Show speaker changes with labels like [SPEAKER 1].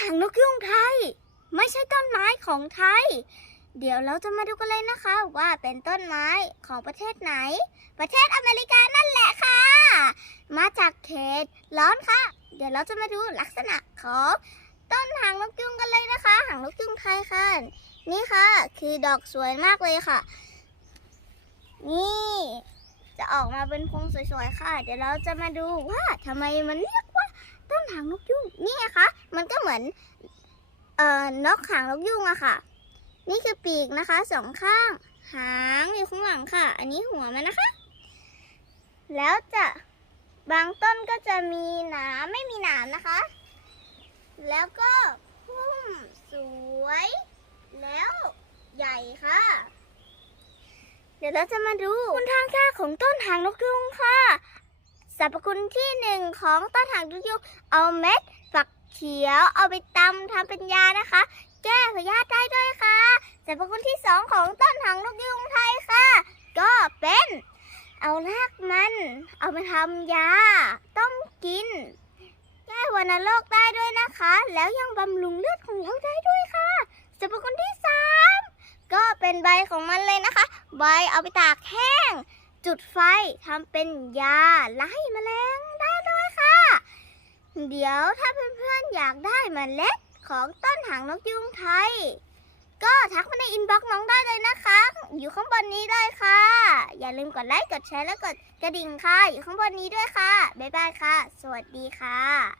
[SPEAKER 1] หางนกยุงไทย ไม่ใช่ต้นไม้ของไทย เดี๋ยวเราจะมาดูกันเลยนะคะ ว่าเป็นต้นไม้ของประเทศไหน ประเทศอเมริกานั่นแหละค่ะ มาจากเขตร้อนค่ะ เดี๋ยวเราจะมาดูลักษณะของต้นหางนกยุงกันเลยนะคะ หางนกยุงไทยค่ะ นี่ค่ะ คือดอกสวยมากเลยค่ะ นี่ จะออกมาเป็นพวงสวยๆค่ะ เดี๋ยวเราจะมาดูว่าทำไมมันเรียก ต้นหางนกยุงนี่ไงคะมันก็เหมือนเอ่อนกหางนกยุงอะค่ะ นี่คือปีกนะคะสองข้าง หางอยู่ข้างหลังค่ะ อันนี้หัวมันนะคะ แล้วจะบางต้นก็จะมีหนามไม่มีหนามนะคะ แล้วก็พุ่มสวย แล้วใหญ่ค่ะ เดี๋ยวเราจะมาดูคุณทางค่าของต้นหางนกยุงค่ะ รรพคุณที่หนึ่งของต้นหางนกยุงเอาเม็ดฝักเขียวเอาไปตำทำเป็นยานะคะ แก้พยาธิได้ด้วยค่ะสรรพคุณที่สองของต้นหางนกยุงไทยค่ะ ก็เป็น เอารากมัน เอาไปทำยา ต้องกิน แก้วัณโรคได้ด้วยนะคะ แล้วยังบำรุงเลือดของเราได้ด้วยค่ะสรรพคุณที่สามก็เป็นใบของมันเลยนะคะ ใบเอาไปตากแห้ง จุดไฟทำเป็นยาไล่แมลงได้ด้วยค่ะ เดี๋ยวถ้าเพื่อนๆอยากได้เมล็ดของต้นหางนกยุงไทย ก็ทักมาในอินบ็อกซ์น้องได้เลยนะคะ อยู่ข้างบนนี้เลยค่ะ อย่าลืมกดไลค์กดแชร์และกดกระดิ่งค่ะ อยู่ข้างบนนี้ด้วยค่ะ บ๊ายบายค่ะ สวัสดีค่ะ